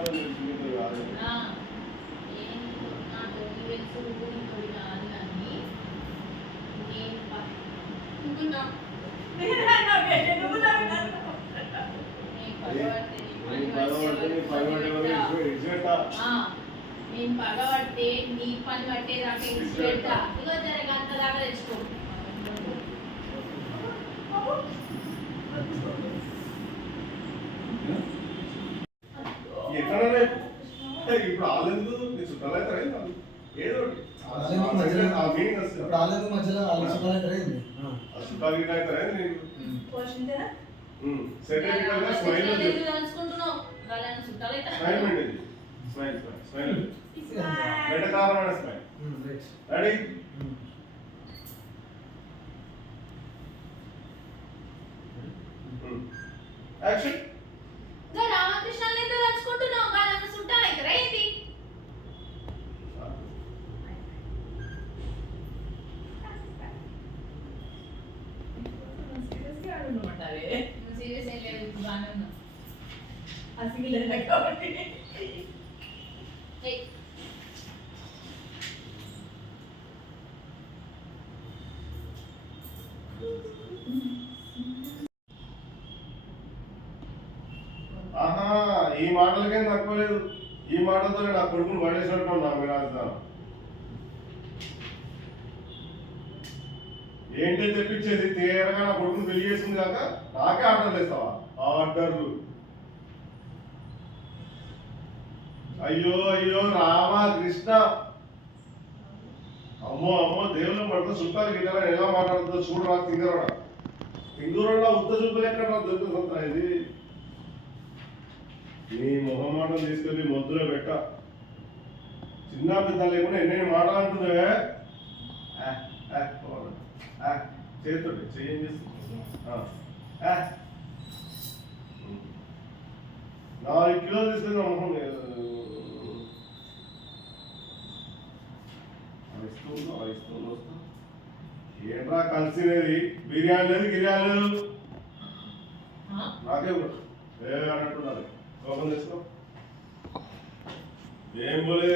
నేను పగబట్టే నీ పని పట్టే దాకా ఇచ్చి పెడతా ఇగో జరగంత దాకా తెచ్చుకో ఇప్పుడు ఆలెందు చుట్టాలు అవుతారా ఏదో మధ్యలో చుట్టాలు గిట్ట అవుతారా యాక్షన్ రామకృష్ణ తలుచుకుంటున్నావు వాళ్ళని చుట్టాలు అవుతారా ఏంటి సీరియస్ ఏం లేదు బాగానే ఉన్నా కాబట్టి ఆహా ఈ మాటలకేం తక్కువ లేదు ఈ మాటలతో నా కొడుకుని పడేసినట్టు ఉన్నా మీరు రాజధాని ఏంటి తెప్పించేది తీరగా నా కొడుకుని పెళ్లి చేసింది కాక నాకే ఆర్డర్లు ఇస్తావా ఆర్డర్లు అయ్యో అయ్యో రామ కృష్ణ అమ్మో అమ్మో దేవుళ్ళు పడుతూ చుట్టాలు గిట్టాలని ఎలా మాట్లాడుతుందో చూడరా తింగరోడా ఉత్త చూపులు ఎక్కడ దొరుకుతుందా ఇది నీ మొహమాటం తీసుకెళ్ళి మొద్దులో పెట్ట చిన్న పెద్ద లేకుండా ఎన్ని మాటలు అంటుందే చేతుడి చేంజ్ చేస్తా 4 కిలోలు తీసుకెళ్ళి మొహం ఇస్తుంది ఏంట్రా కలిసినది బిర్యానీ లేదు గిర్యానీ లేదు నాకే అన్నట్టున్నారు కోపం తీసుకో ఏం పోలేదు